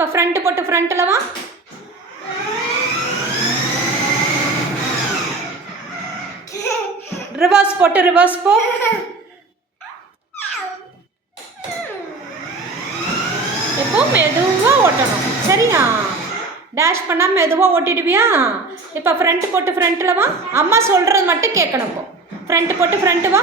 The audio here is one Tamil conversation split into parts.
இப்போ ஃப்ரண்ட்டு போட்டு ஃப்ரண்ட்டில் வா. ரிவர்ஸ் போட்டு ரிவர்ஸ் போ. இப்போ மெதுவாக ஓட்டணும் சரியா? டேஷ் பண்ணால் மெதுவாக ஓட்டிடுவியா? இப்போ ஃப்ரண்ட்டு போட்டு ஃப்ரண்ட்டில் வா. அம்மா சொல்கிறது மட்டும் கேட்கணும். இப்போ ஃப்ரண்ட்டு போட்டு ஃப்ரண்ட்டு வா.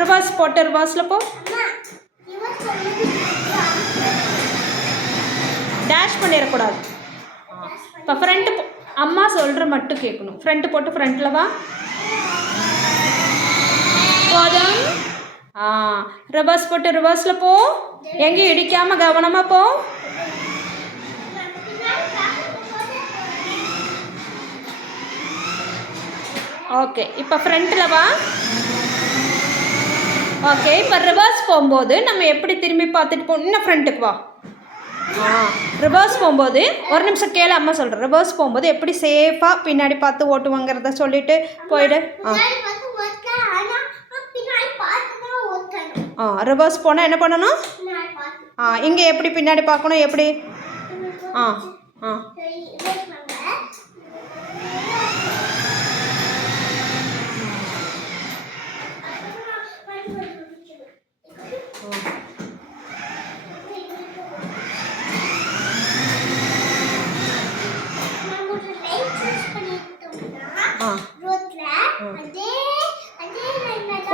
ரிவர்ஸ் போட்டு ரிவர்ஸில் போ. டேஷ் பண்ணிடக்கூடாது. இப்போ ஃப்ரண்ட்டு அம்மா சொல்கிற மட்டும் கேட்கணும். ஃப்ரண்ட்டு போட்டு ஃப்ரண்ட்டில் வா. போதும். ரிவர்ஸ் போட்டு ரிவர்ஸில் போ. எங்கேயும் இடிக்காமல் கவனமாக போ. ஓகே இப்போ ஃப்ரண்ட்டில் வா. ஓகே இப்போ ரிவர்ஸ் போகும்போது நம்ம எப்படி திரும்பி பார்த்துட்டு போ. இன்னும் ஃப்ரண்ட்டுக்கு வா. ரிவர்ஸ் போகும்போது ஒரு நிமிஷம் கேளு, அம்மா சொல்கிறேன். ரிவர்ஸ் போகும்போது எப்படி சேஃபாக பின்னாடி பார்த்து ஓட்டுவாங்கிறத சொல்லிவிட்டு போயிடு. ரிவர்ஸ் போனால் என்ன பண்ணணும்? இங்கே எப்படி பின்னாடி பார்க்கணும்? எப்படி?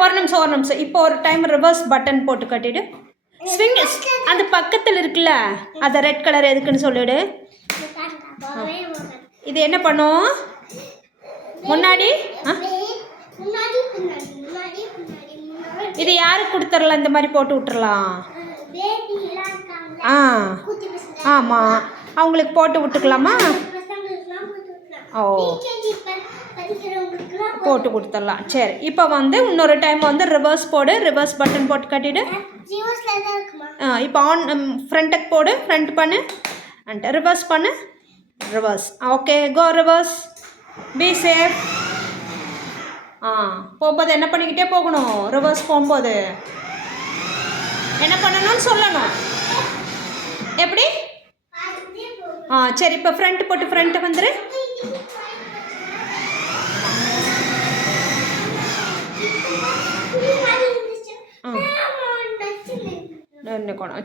ஒரு நிமிஷம் இப்போ ஒரு டைம் ரிவர்ஸ் பட்டன் போட்டு கட்டிடு. ஸ்விங் அந்த பக்கத்தில் இருக்குல்ல, அதை ரெட் கலர் எதுக்குன்னு சொல்லிவிடு. இது என்ன பண்ணும்? முன்னாடி இது யாருக்கு கொடுத்துடலாம்? இந்த மாதிரி போட்டு விட்டுறலாம். ஆமாம், அவங்களுக்கு போட்டு விட்டுக்கலாமா? ஓ, போட்டு கொடுத்துடலாம். சரி இப்போ இன்னொரு டைம் ரிவர்ஸ் போடு. ரிவர்ஸ் பட்டன் போட்டு கட்டிடு. இப்போ ஃப்ரண்ட்டுக்கு போடு. ஃப்ரண்ட் பண்ணு அண்ட் ரிவர்ஸ் பண்ணு. Reverse. Okay go reverse. Be safe. போகும்போது என்ன பண்ணிக்கிட்டே போகணும்? ரிவர்ஸ் போகும்போது என்ன பண்ணணும்னு சொல்லணும். எப்படி? சரி இப்போ ஃப்ரண்ட் போட்டு ஃப்ரண்ட்டு வந்துரு.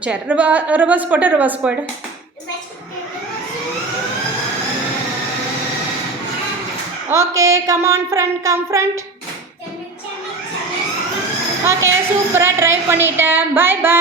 சரி ரிவர்ஸ் போட்டு ரிவர்ஸ் போயிடு. Okay come on front, come front. Okay சூப்பராக ட்ரைவ் பண்ணிட்டேன். Bye by.